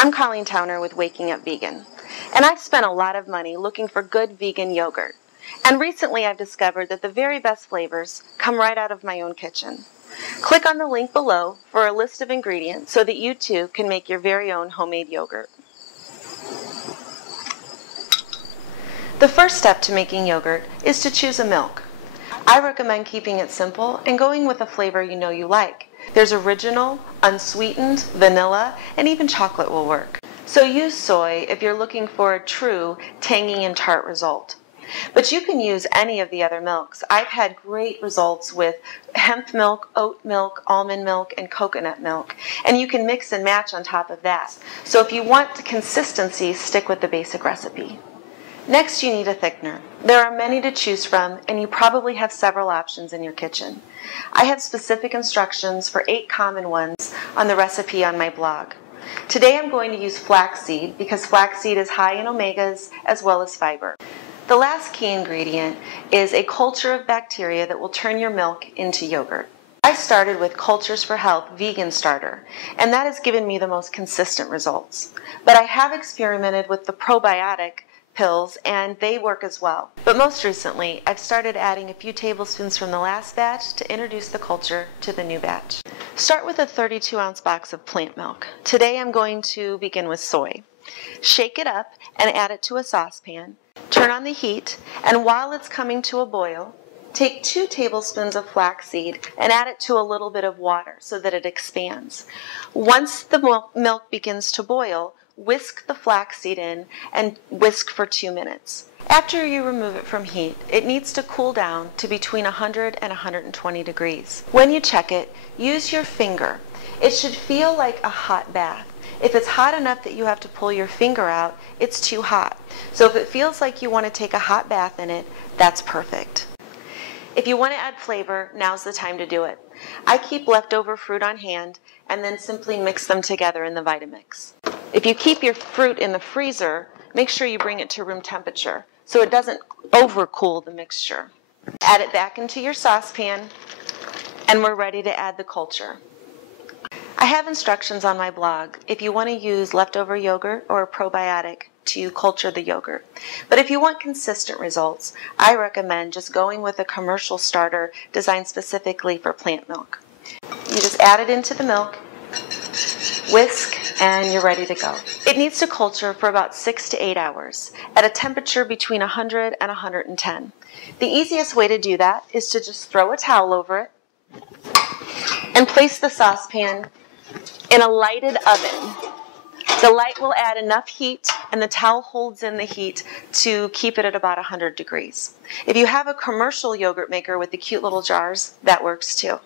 I'm Colleen Towner with Waking Up Vegan, and I've spent a lot of money looking for good vegan yogurt. And recently I've discovered that the very best flavors come right out of my own kitchen. Click on the link below for a list of ingredients so that you too can make your very own homemade yogurt. The first step to making yogurt is to choose a milk. I recommend keeping it simple and going with a flavor you know you like. There's original, unsweetened, vanilla, and even chocolate will work. So use soy if you're looking for a true tangy and tart result. But you can use any of the other milks. I've had great results with hemp milk, oat milk, almond milk, and coconut milk. And you can mix and match on top of that. So if you want consistency, stick with the basic recipe. Next, you need a thickener. There are many to choose from, and you probably have several options in your kitchen. I have specific instructions for 8 common ones on the recipe on my blog. Today I'm going to use flaxseed because flaxseed is high in omegas as well as fiber. The last key ingredient is a culture of bacteria that will turn your milk into yogurt. I started with Cultures for Health Vegan Starter, and that has given me the most consistent results. But I have experimented with the probiotic pills, and they work as well. But most recently, I've started adding a few tablespoons from the last batch to introduce the culture to the new batch. Start with a 32-ounce box of plant milk. Today I'm going to begin with soy. Shake it up and add it to a saucepan. Turn on the heat, and while it's coming to a boil, take 2 tablespoons of flaxseed and add it to a little bit of water so that it expands. Once the milk begins to boil, whisk the flaxseed in and whisk for 2 minutes. After you remove it from heat, it needs to cool down to between 100 and 120 degrees. When you check it, use your finger. It should feel like a hot bath. If it's hot enough that you have to pull your finger out, it's too hot. So if it feels like you want to take a hot bath in it, that's perfect. If you want to add flavor, now's the time to do it. I keep leftover fruit on hand and then simply mix them together in the Vitamix. If you keep your fruit in the freezer, make sure you bring it to room temperature so it doesn't overcool the mixture. Add it back into your saucepan, and we're ready to add the culture. I have instructions on my blog if you want to use leftover yogurt or a probiotic to culture the yogurt. But if you want consistent results, I recommend just going with a commercial starter designed specifically for plant milk. You just add it into the milk, whisk, and you're ready to go. It needs to culture for about 6 to 8 hours at a temperature between 100 and 110. The easiest way to do that is to just throw a towel over it and place the saucepan in a lighted oven. The light will add enough heat and the towel holds in the heat to keep it at about 100 degrees. If you have a commercial yogurt maker with the cute little jars, that works too.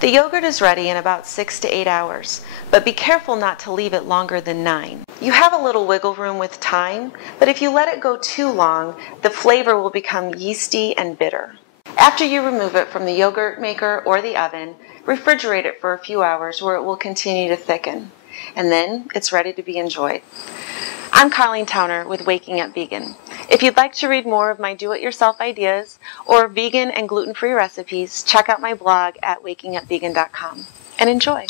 The yogurt is ready in about 6 to 8 hours, but be careful not to leave it longer than 9. You have a little wiggle room with time, but if you let it go too long, the flavor will become yeasty and bitter. After you remove it from the yogurt maker or the oven, refrigerate it for a few hours where it will continue to thicken. And then it's ready to be enjoyed. I'm Colleen Towner with Waking Up Vegan. If you'd like to read more of my do-it-yourself ideas or vegan and gluten-free recipes, check out my blog at wakingupvegan.com and enjoy.